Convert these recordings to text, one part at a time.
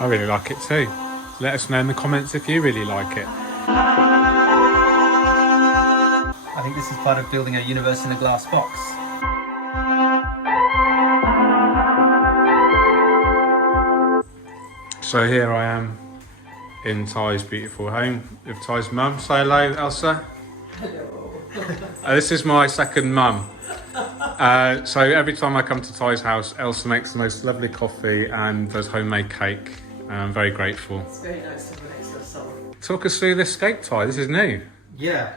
I really like it too. Let us know in the comments if you really like it. I think this is part of building a universe in a glass box. So here I am in Ty's beautiful home with Ty's mum. Say hello, Elsa. Hello. This is my second mum. So every time I come to Ty's house, Elsa makes the most lovely coffee and does homemade cake. I'm very grateful. It's very nice to relax yourself. Talk us through this scape, Ty. This is new. Yeah,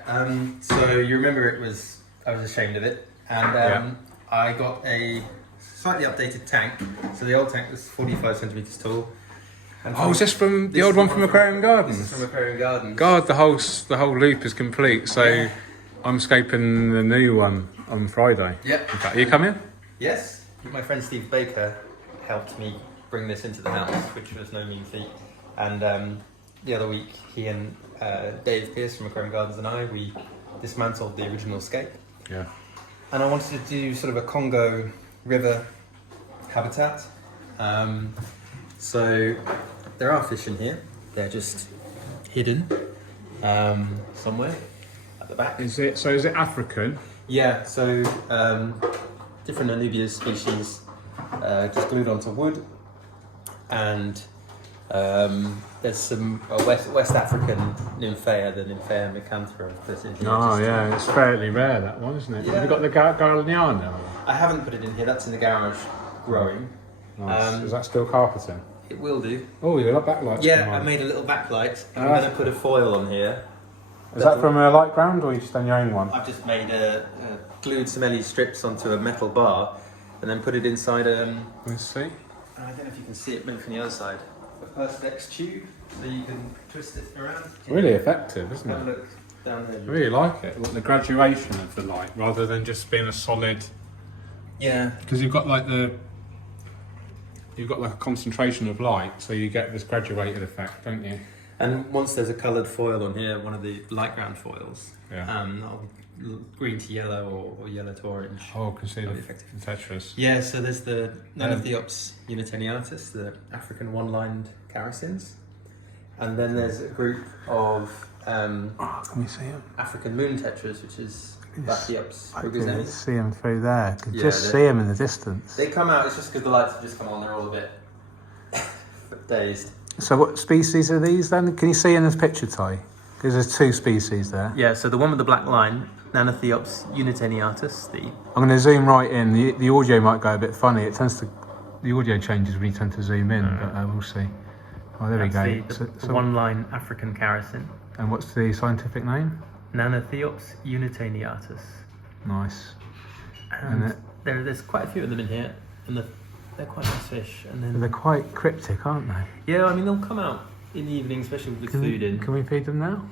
so you remember I was ashamed of it, and I got a slightly updated tank. So the old tank was 45 centimetres tall. And Oh, is this from the old one from Aquarium Gardens? This is from Aquarium Gardens. God, the whole loop is complete. So I'm scaping the new one on Friday. Yeah. In fact, are you coming? Yes, my friend Steve Baker helped me bring this into the house, which was no mean feat. And the other week, he and Dave Pearce from Aquarium Gardens and we dismantled the original scape. Yeah. And I wanted to do sort of a Congo River habitat. So there are fish in here. They're just hidden somewhere at the back. Is it African? Yeah, so different Anubias species just glued onto wood, and there's some West African Nymphea, the Nymphea Mecanthra. Oh yeah, it's fairly rare, that one, isn't it? Yeah. Have you got the Garlignano? I haven't put it in here. That's in the garage, growing. Nice. Is that still carpeting? It will do. Oh, you got backlights. Yeah, I made a little backlight. I'm going to put a foil on here. Is that from a light ground or you just done your own one? I've just made glued some LED strips onto a metal bar and then put it inside Let's see. I don't know if you can see it maybe from the other side. A Perspex tube, so you can twist it around. Really effective, isn't Have a it? look down there. I really like it. Like the graduation of the light rather than just being a solid. Yeah. Because you've got like a concentration of light, so you get this graduated effect, don't you? And once there's a coloured foil on here, one of the light ground foils, Yeah. that'll be green to yellow or yellow to orange. Oh, I can see the That'll be effective. tetras. Yeah, so there's the Nanotheops uniteniatus, the African one-lined characins. And then there's a group of Let me see them. African moon tetras, which is Bacchiops I can rubizae. see them through there. I can Yeah, just see them in the distance. They come out, it's just because the lights have just come on, they're all a bit dazed. So what species are these then? Can you see in this picture, Ty? Because there's two species there. Yeah, so the one with the black line, Nanotheops uniteniatus, I'm going to zoom right in. The audio might go a bit funny. It tends to, the audio changes when you tend to zoom in, but we'll see. Oh, there we go. The one-line African characin. And what's the scientific name? Nanotheops uniteniatus. Nice. And there's quite a few of them in here, and they're quite nice fish. And then They're quite cryptic, aren't they? yeah, I mean they'll come out in the evening, especially with food in. Can we feed them now?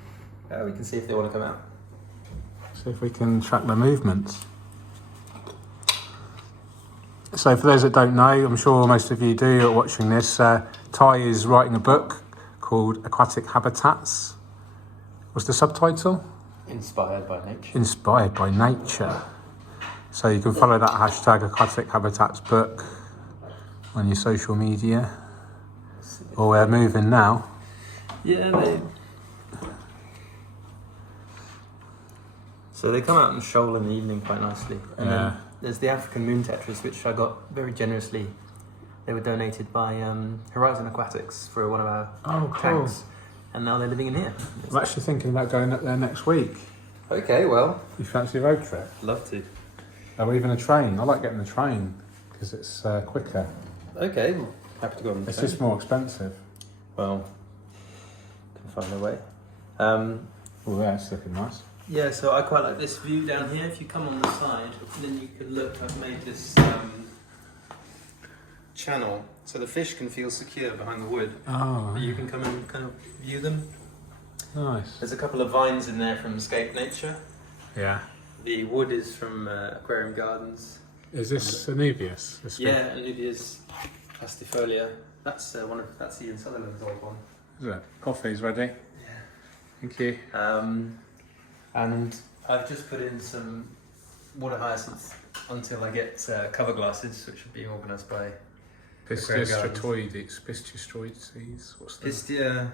We can see if they want to come out. See if we can track their movements. So for those that don't know, I'm sure most of you do are watching this, Ty is writing a book called Aquatic Habitats. What's the subtitle? Inspired by nature. Inspired by nature. So you can follow that hashtag Aquatic Habitats book on your social media. Or we're moving now. Yeah, so they come out in shoal in the evening quite nicely. And then there's the African moon tetras, which I got very generously. They were donated by Horizon Aquatics for one of our tanks. And now they're living in here. I'm actually thinking about going up there next week. Okay, well, You fancy a road trip? love to. Or even a train? I like getting the train because it's quicker. Okay, happy to go on the It's train. just more expensive. Well, can find a way. Oh, that's looking nice. Yeah, so I quite like this view down here. If you come on the side, then you can look. I've made this channel so the fish can feel secure behind the wood. Oh, You can come and kind of view them. nice. There's a couple of vines in there from Escape Nature. Yeah. The wood is from Aquarium Gardens. Is this Anubias? Yeah, Anubias plastifolia. That's that's Ian Sutherland's old one. Is it? Coffee's ready. Yeah. Thank you. And I've just put in some water hyacinths until I get cover glasses, which are being organised by Pistiostreatoides. Pistiostreatoides. What's the Pistia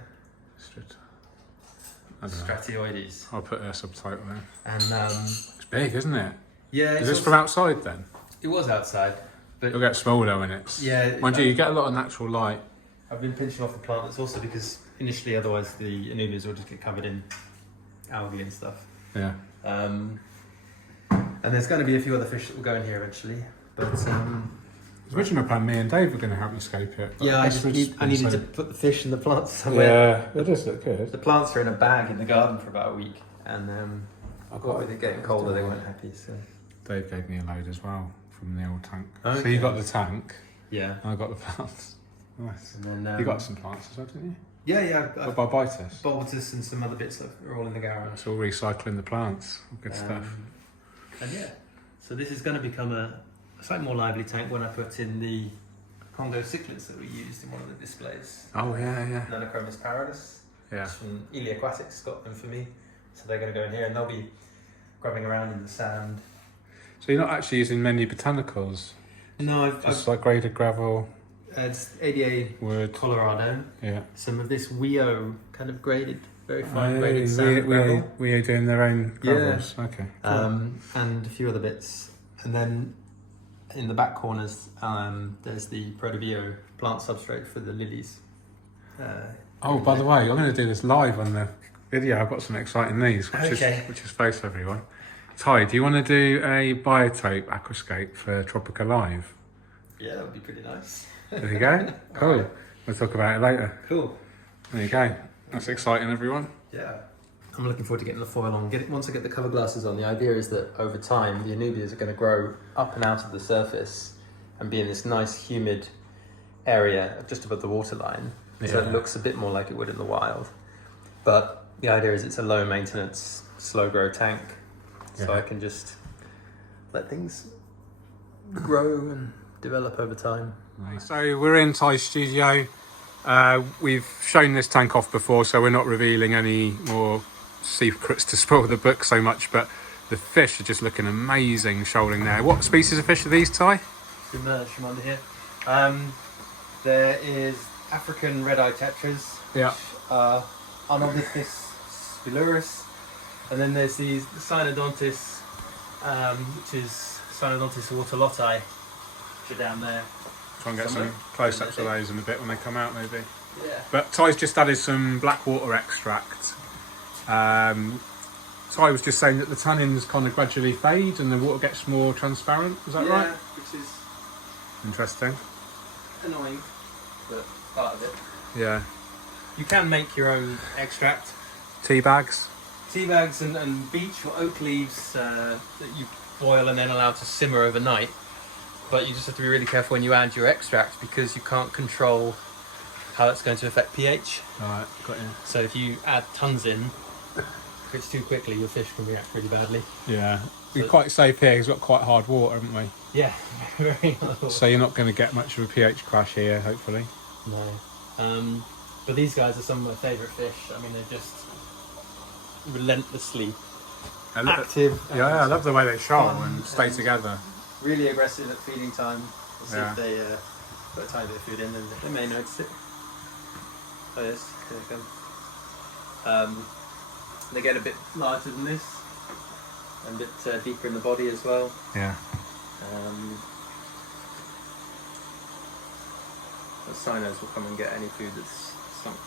I don't know. Stratioides. I'll put a subtitle there. And It's big, isn't it? yeah, Is this from outside then? it was outside, but It'll get smaller when it's. yeah, Mind you get a lot of natural light. I've been pinching off the plant. It's also because initially, otherwise the anubias will just get covered in algae and stuff. Yeah. And there's going to be a few other fish that will go in here eventually, but The original plan, me and Dave were going to help me scape it. yeah, I needed to put the fish and the plants somewhere. Yeah, it does look good. The plants are in a bag in the garden for about a week, and with it getting colder, they weren't happy. So Dave gave me a load as well from the old tank. Okay. So you got the tank, yeah, and I got the plants. Nice. and then You got some plants as well, didn't you? yeah, What about Bitus? Boltus and some other bits that are all in the garage. It's all recycling the plants. Good stuff. And yeah, so this is going to become a slightly more lively tank when I put in the Congo cichlids that we used in one of the displays. Oh yeah. Nanochromis paradis. Yeah. From Aquascapes got them for me, so they're going to go in here and they'll be grubbing around in the sand. So you're not actually using many botanicals. No, Just like graded gravel, it's ADA wood. Colorado. Yeah. Some of this WEO kind of graded, very fine graded sand We are doing their own gravels. Okay. Cool. and a few other bits, and then in the back corners there's the Protobio plant substrate for the lilies. Oh, by the way, I'm going to do this live on the video. I've got some exciting news, which is face for everyone. Ty, do you want to do a biotope aquascape for Tropica Live? Yeah, that would be pretty nice. There you go. Cool. Right. We'll talk about it later. Cool. There you go. That's exciting, everyone. Yeah. I'm looking forward to getting the foil on. Once I get the cover glasses on, the idea is that over time the anubias are going to grow up and out of the surface and be in this nice humid area just above the waterline. So it looks a bit more like it would in the wild. But the idea is it's a low maintenance, slow grow tank. So I can just let things grow and develop over time. Nice. So we're in Ty's studio. We've shown this tank off before, so we're not revealing any more secrets to spoil the book so much, but the fish are just looking amazing shoaling there. What species of fish are these, Ty? Submerged from under here. There is African red-eye tetras, Yeah. Anodithis spilurus, and then there's the Cynodontis, which is Cynodontis waterlotti, which are down there. Try and get some close-ups of those in a bit when they come out, maybe. Yeah. But Ty's just added some black water extract. Ty was just saying that the tannins kind of gradually fade and the water gets more transparent. Is that right? Which is Interesting. annoying, but part of it. Yeah. You can make your own extract. Tea bags. Tea bags and beech or oak leaves that you boil and then allow to simmer overnight. But you just have to be really careful when you add your extract because you can't control how it's going to affect pH. Alright, got you. So if you add tons in, if it's too quickly, your fish can react really badly. Yeah. We're quite safe here because we've got quite hard water, haven't we? Yeah, very low. So you're not going to get much of a pH crash here, hopefully. No. But these guys are some of my favourite fish. I mean, they're just relentlessly active. Yeah, I love the way they shoal and stay together. Really aggressive at feeding time. We'll see Yeah. if they put a tiny bit of food in, and they may notice it. Oh yes, here they come. They get a bit larger than this, and a bit deeper in the body as well. Yeah. The cynos will come and get any food that's sunk.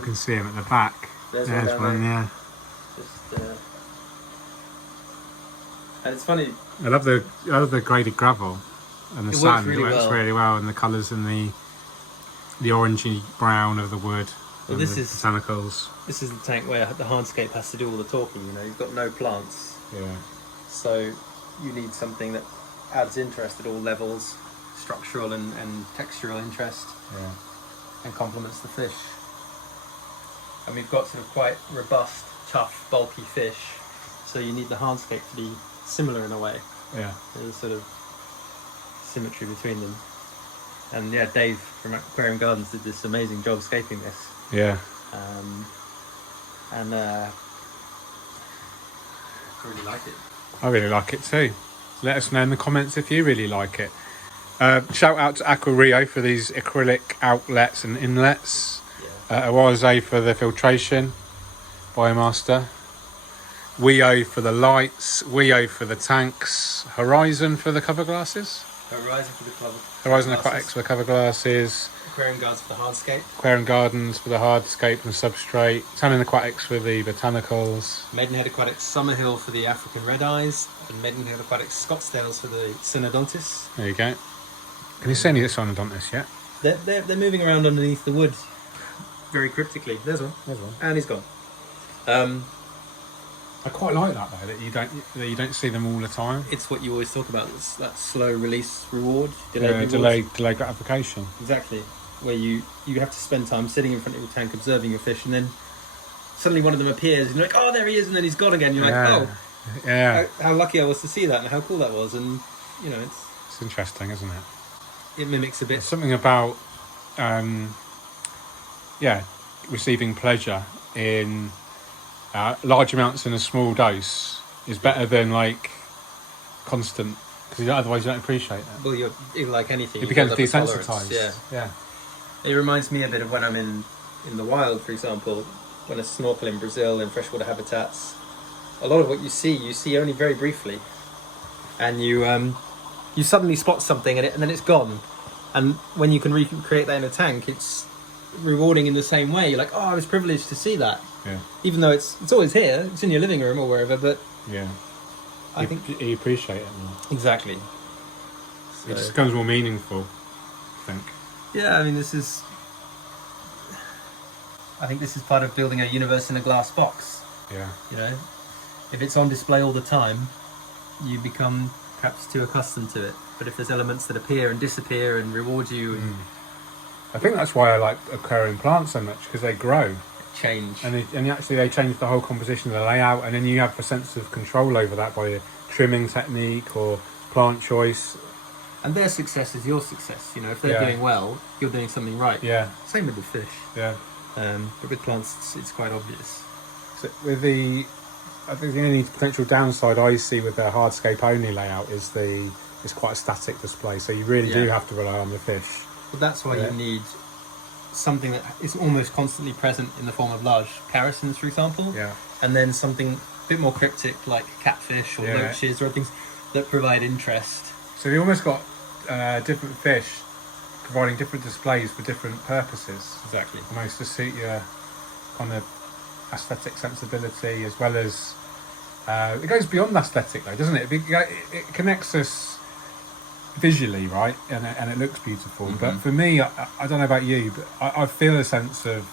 I can see him at the back. There's There's down one, there. yeah. Just, and it's funny. I love the graded gravel and the It works sand. really It works well. really well, and the colours and the orangey brown of the wood. Well, and this the is- botanicals. This is the tank where the hardscape has to do all the talking. You know, you've got no plants, Yeah. so you need something that adds interest at all levels, structural and textural interest, Yeah. and complements the fish. And we've got sort of quite robust, tough, bulky fish, so you need the hardscape to be similar in a way. Yeah. There's a sort of symmetry between them. And yeah, Dave from Aquarium Gardens did this amazing job scaping this. Yeah. And I really like it. I really like it too. Let us know in the comments if you really like it. Shout out to Aqua Rio for these acrylic outlets and inlets. Awase for the filtration, Biomaster. Weo for the lights, Weo for the tanks, Horizon for the cover glasses. Horizon for the cover. Horizon Aquatics for the cover glasses. Aquarium Gardens for the hardscape. Aquarium Gardens for the hardscape and substrate. Tannins Aquatics for the botanicals. Maidenhead Aquatics Summerhill for the African red eyes. And Maidenhead Aquatics Scottsdales for the Synodontis. There you go. Can you see any of the Synodontis yet? They're moving around underneath the wood very cryptically. There's one. There's one. And he's gone. I quite like that though, that you don't see them all the time. It's what you always talk about, that slow release reward. Delayed gratification. Exactly. Where you have to spend time sitting in front of your tank observing your fish, and then suddenly one of them appears and you're like, oh, there he is, and then he's gone again. You're like, oh, yeah, how lucky I was to see that and how cool that was. And you know, it's interesting, isn't it? It mimics a bit. There's something about receiving pleasure in large amounts in a small dose is better than like constant, because otherwise you don't appreciate it. Well, you're like anything. It becomes build up a desensitized. tolerance. Yeah. It reminds me a bit of when I'm in the wild, for example, when I snorkel in Brazil in freshwater habitats. A lot of what you see only very briefly, and you suddenly spot something and then it's gone. And when you can recreate that in a tank, it's rewarding in the same way. You're like, oh, I was privileged to see that. Yeah. Even though it's always here, it's in your living room or wherever, but yeah, I think you appreciate it more. Exactly. It just becomes more meaningful, I think. Yeah, I mean, I think this is part of building a universe in a glass box. Yeah. You know, if it's on display all the time, you become perhaps too accustomed to it. But if there's elements that appear and disappear and reward you, and I think that's why I like aquarium plants so much, because they grow. change. And actually they change the whole composition of the layout, and then you have a sense of control over that by a trimming technique or plant choice. And their success is your success. You know, if they're doing well, you're doing something right. Yeah. Same with the fish. Yeah. But with plants, it's quite obvious. So I think the only potential downside I see with their hardscape only layout is it's quite a static display. So you really do have to rely on the fish. But that's why you need something that is almost constantly present in the form of large characins, for example. Yeah. And then something a bit more cryptic like catfish or loaches or things that provide interest. So you almost got different fish providing different displays for different purposes. Exactly. Almost to suit your kind of aesthetic sensibility, as well as it goes beyond aesthetic though, doesn't it? It connects us visually, right? And it looks beautiful. Mm-hmm. But for me, I don't know about you, but I feel a sense of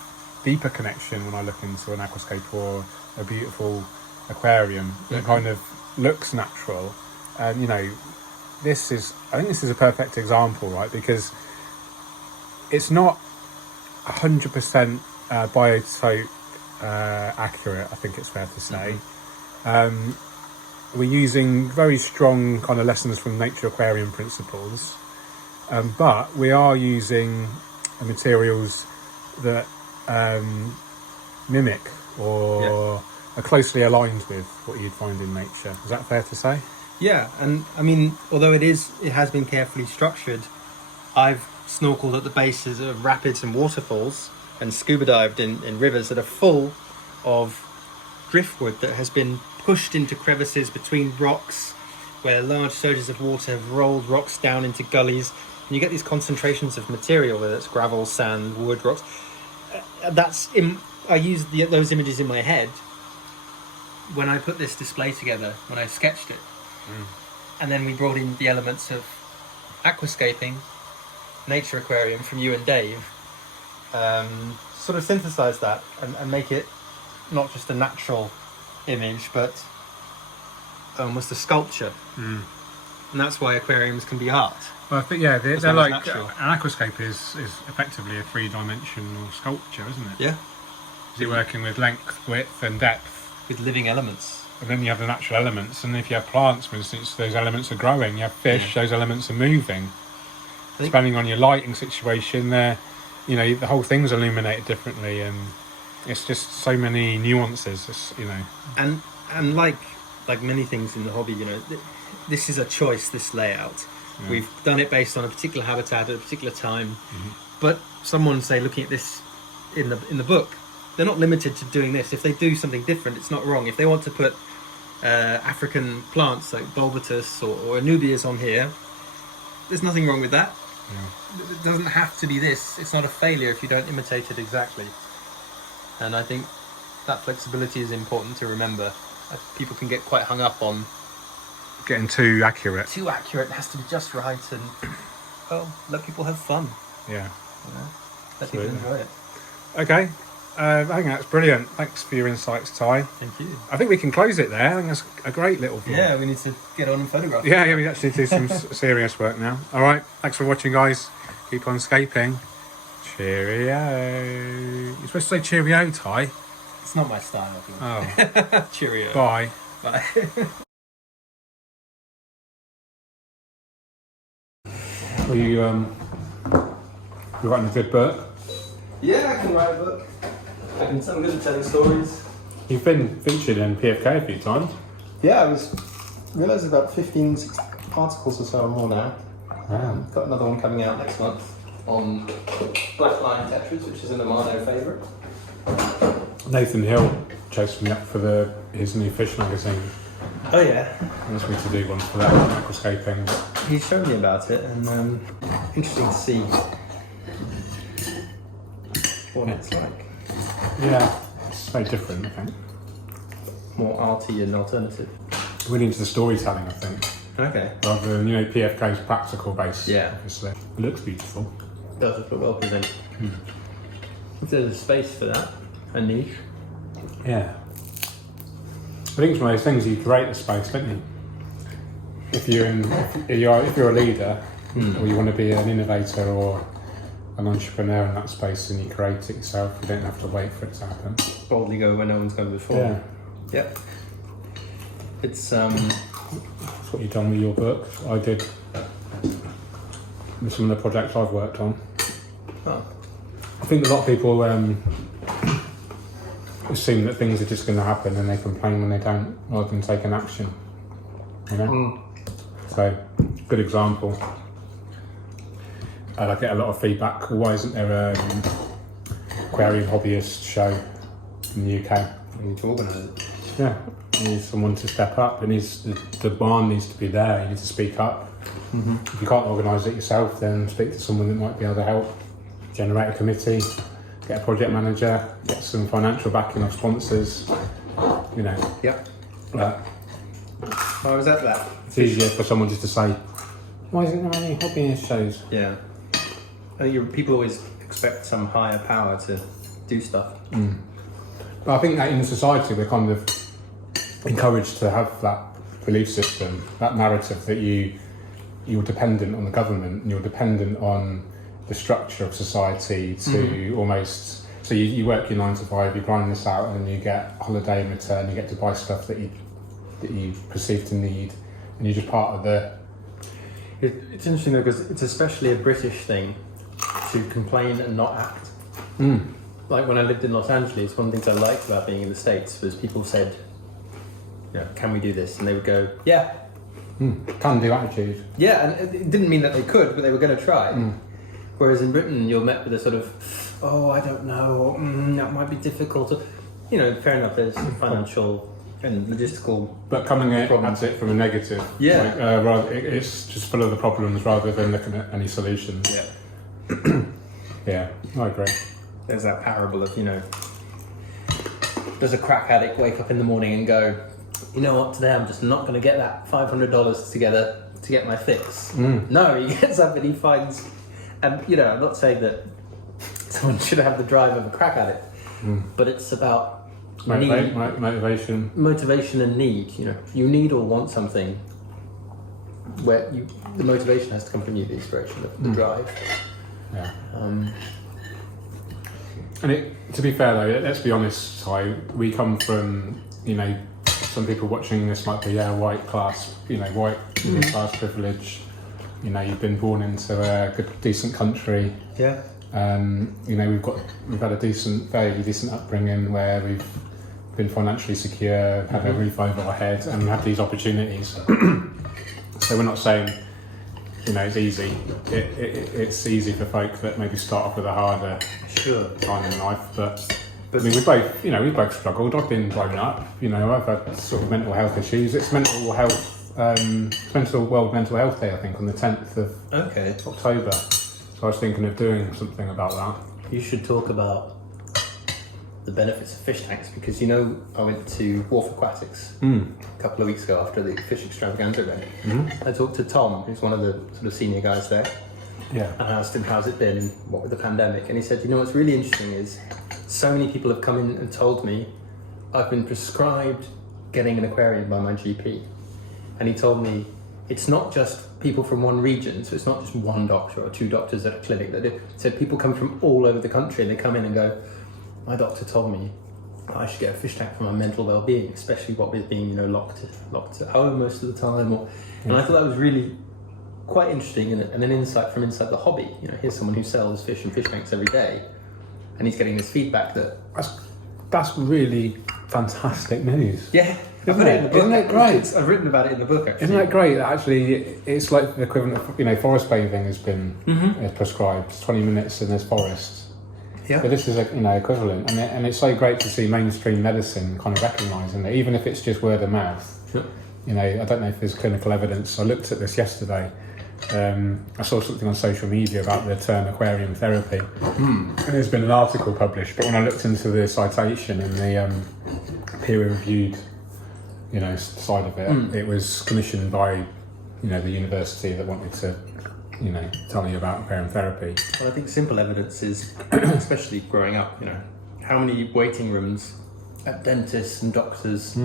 deeper connection when I look into an aquascape or a beautiful aquarium that kind of looks natural. And you know, I think this is a perfect example, right? Because it's not 100% biotope accurate, I think it's fair to say. We're using very strong kind of lessons from nature aquarium principles, but we are using materials that mimic or are closely aligned with what you'd find in nature. Is that fair to say? Yeah, and I mean, although it has been carefully structured, I've snorkeled at the bases of rapids and waterfalls and scuba dived in rivers that are full of driftwood that has been pushed into crevices between rocks where large surges of water have rolled rocks down into gullies, and you get these concentrations of material, whether it's gravel, sand, wood, rocks. I use those images in my head when I put this display together, when I sketched it. And then we brought in the elements of aquascaping, nature aquarium from you and Dave, sort of synthesize that and make it not just a natural image, but almost a sculpture. And that's why aquariums can be art. Well, I think they're like natural. An aquascape is effectively a three-dimensional sculpture, isn't it? Yeah, You're working with length, width, and depth, with living elements. and then you have the natural elements. And if you have plants, for instance, those elements are growing. You have fish; those elements are moving. Depending on your lighting situation, the whole thing's illuminated differently, and it's just so many nuances. And like many things in the hobby, this is a choice. This layout, Yeah. We've done it based on a particular habitat at a particular time. But someone, say, looking at this in the book, they're not limited to doing this. If they do something different, it's not wrong. If they want to put African plants like Bulbatus or Anubias on here, there's nothing wrong with that. Yeah. It doesn't have to be this. It's not a failure if you don't imitate it exactly. And I think that flexibility is important to remember. People can get quite hung up on Getting too accurate. too accurate. It has to be just right, and well, let people have fun. Yeah. You know? Let people enjoy it. Okay. I think that's brilliant. Thanks for your insights, Ty. Thank you. I think we can close it there. I think that's a great little vlog. Yeah, we need to get on and photograph. Yeah, we actually do some serious work now. All right. Thanks for watching, guys. Keep on scaping. Cheerio. You're supposed to say cheerio, Ty. It's not my style. I think. Oh. Cheerio. Bye. Bye. Well, you're writing a good book. Yeah, I can write a book. I'm good at telling stories. You've been featured in PFK a few times. Yeah, I realised about 15 articles or so or more now. Wow. Got another one coming out next month on black line tetras, which is an Amano favourite. Nathan Hill chased me up for his new fish magazine. Oh yeah. He wants me to do one for that, Aquascaping. He showed me about it, and interesting to see what it's like. Yeah, it's very different, I think. More arty and alternative. Really into the storytelling, I think. Okay. Rather than, PFK's practical base. Yeah. Obviously. It looks beautiful. Does look well presented. If there's a space for that, a niche. Yeah. I think it's one of those things you create the space, don't you? If you're a leader, or you want to be an innovator or an entrepreneur in that space, and you create it yourself, you don't have to wait for it to happen. Boldly go where no one's gone before. Yeah. Yep. It's That's what you've done with your book. I did with some of the projects I've worked on. oh. I think a lot of people assume that things are just going to happen and they complain when they don't, rather than taking action. You know? So, good example. I get a lot of feedback. Why isn't there an aquarium hobbyist show in the UK? We need to organise it. Yeah, you need someone to step up. The demand needs to be there. You need to speak up. If you can't organise it yourself, then speak to someone that might be able to help. Generate a committee, get a project manager, get some financial backing of sponsors. Yep. But Why was that? it's easier for someone just to say, "Why isn't there any hobbyist shows?" Yeah. I think people always expect some higher power to do stuff. But I think that in society we're kind of encouraged to have that belief system, that narrative that you're dependent on the government and you're dependent on the structure of society to almost. So you work your 9 to 5, you grind this out, and you get holiday in return. You get to buy stuff that you perceive to need, and you're just part of the. It's interesting though, because it's especially a British thing to complain and not act. Like when I lived in Los Angeles, one of the things I liked about being in the States was people said, can we do this? And they would go, yeah. Can-do attitude. Yeah, and it didn't mean that they could, but they were going to try. Whereas in Britain, you're met with a sort of, oh, I don't know, that might be difficult. Fair enough, there's financial and logistical. But coming at it from a negative. Yeah. It's just full of the problems rather than looking at any solutions. Yeah. Yeah, I agree. There's that parable of, does a crack addict wake up in the morning and go, you know what, today I'm just not going to get that $500 together to get my fix. No, he gets up and he finds, and I'm not saying that someone should have the drive of a crack addict, but it's about motivation and need. You need or want something where the motivation has to come from you, the inspiration, the drive. Yeah. And to be fair though, let's be honest, Ty, we come from, some people watching this might be white class, white middle class privilege. You've been born into a good, decent country. Yeah. We've had a fairly decent upbringing where we've been financially secure, had a roof over our head, and had these opportunities. So we're not saying you know, it's easy. It's easy for folk that maybe start off with a harder time in life, but I mean, we both struggled. I've been grown up, you know, I've had sort of mental health issues. It's World Mental Health Day, I think, on the 10th of October. So I was thinking of doing something about that. You should talk about the benefits of fish tanks, because you know I went to Wharf Aquatics a couple of weeks ago after the fish extravaganza event. I talked to Tom, who's one of the sort of senior guys there, and I asked him how's it been, what with the pandemic, and he said, you know what's really interesting is so many people have come in and told me I've been prescribed getting an aquarium by my GP, and he told me it's not just people from one region, so it's not just one doctor or two doctors at a clinic that do. He said people come from all over the country and they come in and go, my doctor told me I should get a fish tank for my mental well-being, especially what with being, you know, locked at home most of the time. And I thought that was really quite interesting and an insight from inside the hobby. You know, here's someone who sells fish and fish tanks every day, and he's getting this feedback that's really fantastic news. Yeah, I've put it in the book. Isn't it great? I've written about it in the book, actually. Isn't that great? Actually, it's like the equivalent of, you know, forest bathing has been prescribed. 20 minutes in this forest. Yeah. But this is equivalent, and it's so great to see mainstream medicine kind of recognising it, even if it's just word of mouth. Sure. You know, I don't know if there's clinical evidence. I looked at this yesterday. I saw something on social media about the term aquarium therapy, and there's been an article published. But when I looked into the citation and the peer-reviewed, you know, side of it, it was commissioned by, you know, the university that wanted to, you know, tell you about aquarium therapy. Well, I think simple evidence is, especially growing up, you know, how many waiting rooms at dentists and doctors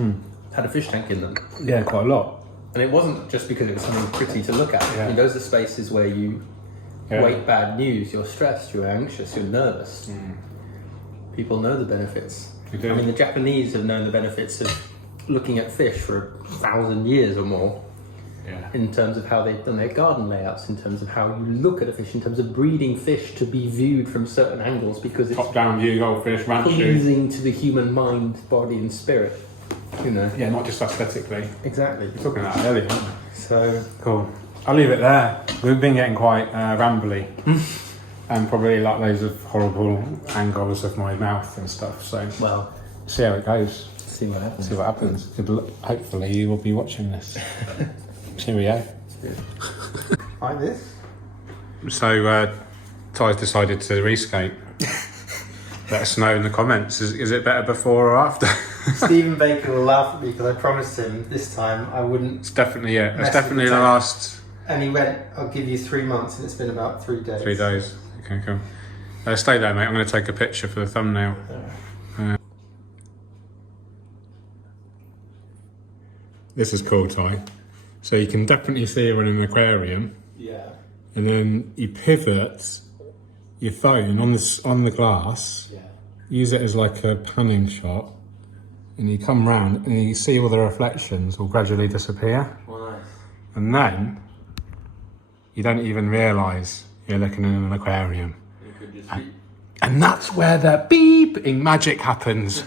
had a fish tank in them. Yeah, quite a lot. And it wasn't just because it was something pretty to look at. Yeah. I mean, those are spaces where you wait bad news, you're stressed, you're anxious, you're nervous. People know the benefits. They do. I mean, the Japanese have known the benefits of looking at fish for 1,000 years or more. Yeah. In terms of how they've done their garden layouts, in terms of how you look at a fish, in terms of breeding fish to be viewed from certain angles, because it's Top-down view, goldfish, ranch shoe. pleasing to the human mind, body and spirit, you know. Yeah, not just aesthetically. Exactly. We're talking about that earlier, aren't we? So, Cool. I'll leave it there. We've been getting quite rambly. And probably like loads of horrible angles of my mouth and stuff, so well, see how it goes. see what happens. See what happens. Good luck. Hopefully you will be watching this. Cheerio. Like this? So Ty's decided to rescape. Let us know in the comments. Is it better before or after? Stephen Baker will laugh at me because I promised him this time I wouldn't. It's definitely it. It's Mess with definitely the the tank. last And he went, I'll give you 3 months, and it's been about 3 days. 3 days. Okay, cool. Stay there, mate. I'm going to take a picture for the thumbnail. This is cool, Ty. So you can definitely see her in an aquarium, Yeah. and then you pivot your phone on the glass, Yeah. use it as like a panning shot, and you come round and you see all the reflections will gradually disappear, Well, nice. and then you don't even realise you're looking in an aquarium. You could just And that's where the beeping magic happens.